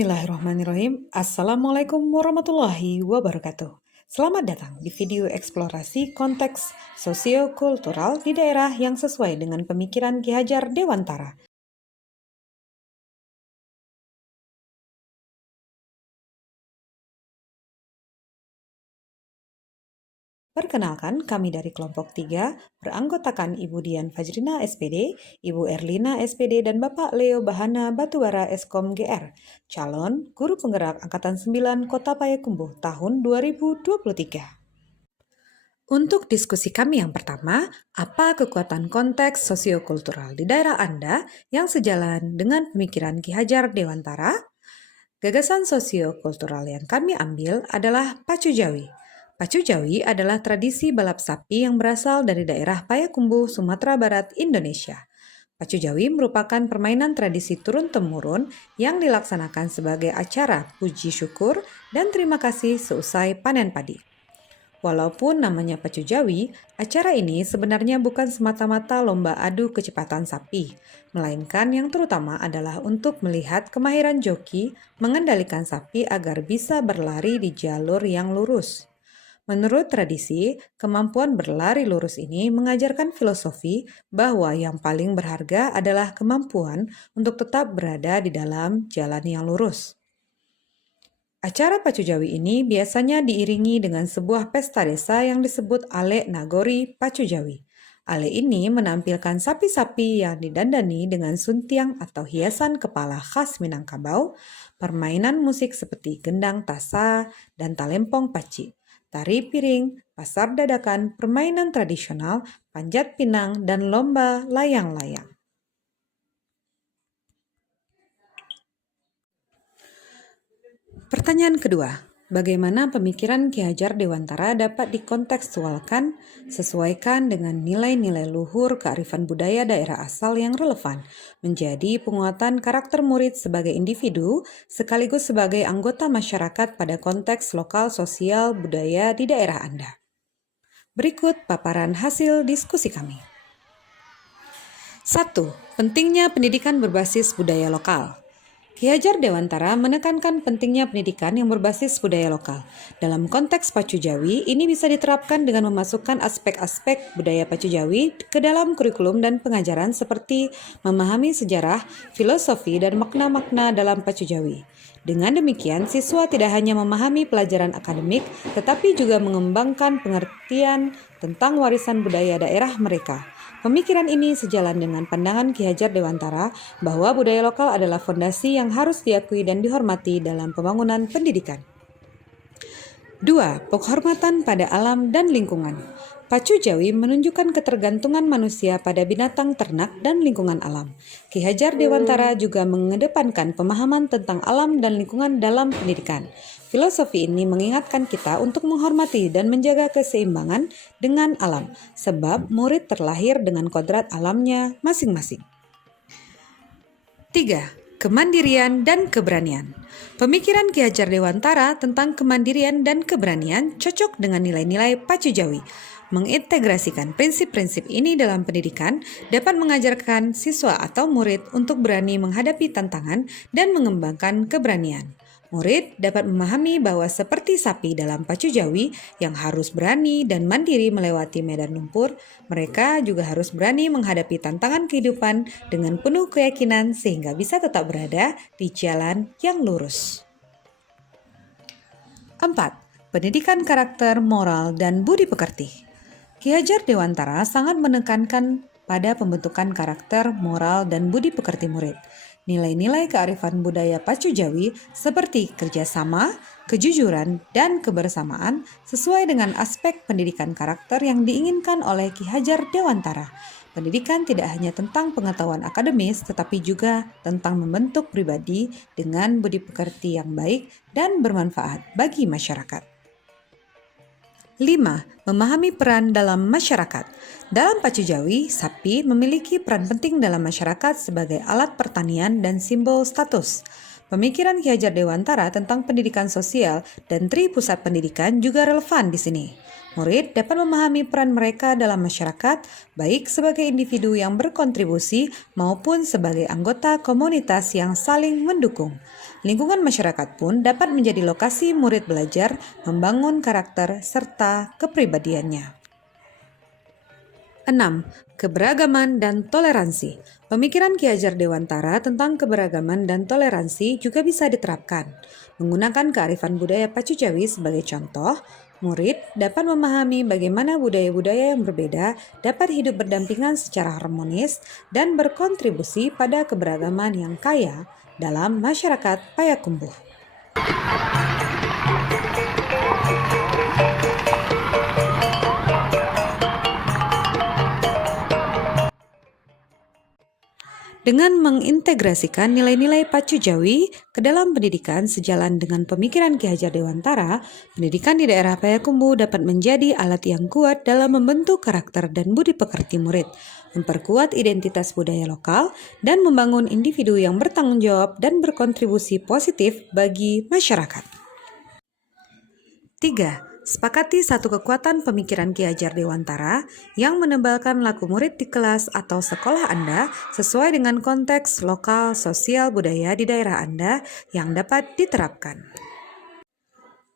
Bismillahirrahmanirrahim. Assalamualaikum warahmatullahi wabarakatuh. Selamat datang di video eksplorasi konteks sosiokultural di daerah yang sesuai dengan pemikiran Ki Hajar Dewantara. Perkenalkan, kami dari kelompok 3 beranggotakan Ibu Dian Fajrina SPD, Ibu Erlina SPD, dan Bapak Leo Bahana Batubara Eskom GR, calon guru penggerak Angkatan 9 Kota Payakumbuh tahun 2023. Untuk diskusi kami yang pertama, apa kekuatan konteks sosiokultural di daerah Anda yang sejalan dengan pemikiran Ki Hajar Dewantara? Gagasan sosiokultural yang kami ambil adalah Pacu Jawi. Pacu Jawi adalah tradisi balap sapi yang berasal dari daerah Payakumbuh, Sumatera Barat, Indonesia. Pacu Jawi merupakan permainan tradisi turun-temurun yang dilaksanakan sebagai acara puji syukur dan terima kasih seusai panen padi. Walaupun namanya Pacu Jawi, acara ini sebenarnya bukan semata-mata lomba adu kecepatan sapi, melainkan yang terutama adalah untuk melihat kemahiran joki mengendalikan sapi agar bisa berlari di jalur yang lurus. Menurut tradisi, kemampuan berlari lurus ini mengajarkan filosofi bahwa yang paling berharga adalah kemampuan untuk tetap berada di dalam jalan yang lurus. Acara Pacu Jawi ini biasanya diiringi dengan sebuah pesta desa yang disebut Ale Nagori Pacu Jawi. Ale ini menampilkan sapi-sapi yang didandani dengan suntiang atau hiasan kepala khas Minangkabau, permainan musik seperti gendang tasa dan talempong paci, tari piring, pasar dadakan, permainan tradisional, panjat pinang, dan lomba layang-layang. Pertanyaan kedua, bagaimana pemikiran Ki Hajar Dewantara dapat dikontekstualkan, sesuaikan dengan nilai-nilai luhur kearifan budaya daerah asal yang relevan, menjadi penguatan karakter murid sebagai individu sekaligus sebagai anggota masyarakat pada konteks lokal sosial budaya di daerah Anda. Berikut paparan hasil diskusi kami. 1. Pentingnya pendidikan berbasis budaya lokal. Ki Hajar Dewantara menekankan pentingnya pendidikan yang berbasis budaya lokal. Dalam konteks Pacu Jawi, ini bisa diterapkan dengan memasukkan aspek-aspek budaya Pacu Jawi ke dalam kurikulum dan pengajaran seperti memahami sejarah, filosofi, dan makna-makna dalam Pacu Jawi. Dengan demikian, siswa tidak hanya memahami pelajaran akademik, tetapi juga mengembangkan pengertian tentang warisan budaya daerah mereka. Pemikiran ini sejalan dengan pandangan Ki Hajar Dewantara bahwa budaya lokal adalah fondasi yang harus diakui dan dihormati dalam pembangunan pendidikan. 2. Penghormatan pada alam dan lingkungan. Pacu Jawi menunjukkan ketergantungan manusia pada binatang ternak dan lingkungan alam. Ki Hajar Dewantara juga mengedepankan pemahaman tentang alam dan lingkungan dalam pendidikan. Filosofi ini mengingatkan kita untuk menghormati dan menjaga keseimbangan dengan alam, sebab murid terlahir dengan kodrat alamnya masing-masing. 3. Kemandirian dan keberanian. Pemikiran Ki Hajar Dewantara tentang kemandirian dan keberanian cocok dengan nilai-nilai Pacu Jawi. Mengintegrasikan prinsip-prinsip ini dalam pendidikan dapat mengajarkan siswa atau murid untuk berani menghadapi tantangan dan mengembangkan keberanian. Murid dapat memahami bahwa seperti sapi dalam Pacu Jawi yang harus berani dan mandiri melewati medan lumpur, mereka juga harus berani menghadapi tantangan kehidupan dengan penuh keyakinan sehingga bisa tetap berada di jalan yang lurus. 4. Pendidikan karakter, moral, dan budi pekerti. Ki Hajar Dewantara sangat menekankan pada pembentukan karakter, moral, dan budi pekerti murid. Nilai-nilai kearifan budaya Pacu Jawi seperti kerjasama, kejujuran, dan kebersamaan sesuai dengan aspek pendidikan karakter yang diinginkan oleh Ki Hajar Dewantara. Pendidikan tidak hanya tentang pengetahuan akademis, tetapi juga tentang membentuk pribadi dengan budi pekerti yang baik dan bermanfaat bagi masyarakat. 5. Memahami peran dalam masyarakat. Dalam Pacu Jawi, sapi memiliki peran penting dalam masyarakat sebagai alat pertanian dan simbol status. Pemikiran Ki Hajar Dewantara tentang pendidikan sosial dan Tri Pusat Pendidikan juga relevan di sini. Murid dapat memahami peran mereka dalam masyarakat, baik sebagai individu yang berkontribusi maupun sebagai anggota komunitas yang saling mendukung. Lingkungan masyarakat pun dapat menjadi lokasi murid belajar membangun karakter serta kepribadiannya. 6. Keberagaman dan toleransi. Pemikiran Ki Hajar Dewantara tentang keberagaman dan toleransi juga bisa diterapkan. Menggunakan kearifan budaya Pacu Jawi sebagai contoh, murid dapat memahami bagaimana budaya-budaya yang berbeda dapat hidup berdampingan secara harmonis dan berkontribusi pada keberagaman yang kaya dalam masyarakat Payakumbuh. Dengan mengintegrasikan nilai-nilai Pacu Jawi ke dalam pendidikan sejalan dengan pemikiran Ki Hajar Dewantara, pendidikan di daerah Payakumbuh dapat menjadi alat yang kuat dalam membentuk karakter dan budi pekerti murid, memperkuat identitas budaya lokal, dan membangun individu yang bertanggung jawab dan berkontribusi positif bagi masyarakat. 3. Sepakati satu kekuatan pemikiran Ki Hajar Dewantara yang menebalkan laku murid di kelas atau sekolah Anda sesuai dengan konteks lokal, sosial, budaya di daerah Anda yang dapat diterapkan.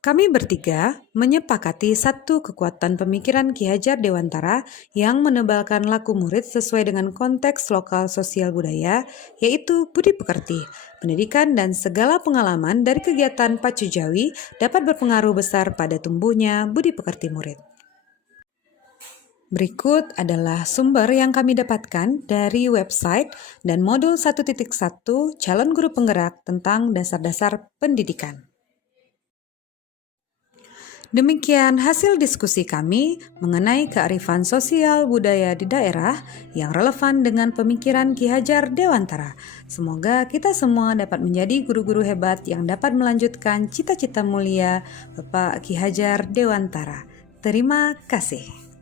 Kami bertiga menyepakati satu kekuatan pemikiran Ki Hajar Dewantara yang menebalkan laku murid sesuai dengan konteks lokal sosial budaya, yaitu budi pekerti. Pendidikan dan segala pengalaman dari kegiatan Pacu Jawi dapat berpengaruh besar pada tumbuhnya budi pekerti murid. Berikut adalah sumber yang kami dapatkan dari website dan modul 1.1 calon guru penggerak tentang dasar-dasar pendidikan. Demikian hasil diskusi kami mengenai kearifan sosial budaya di daerah yang relevan dengan pemikiran Ki Hajar Dewantara. Semoga kita semua dapat menjadi guru-guru hebat yang dapat melanjutkan cita-cita mulia Bapak Ki Hajar Dewantara. Terima kasih.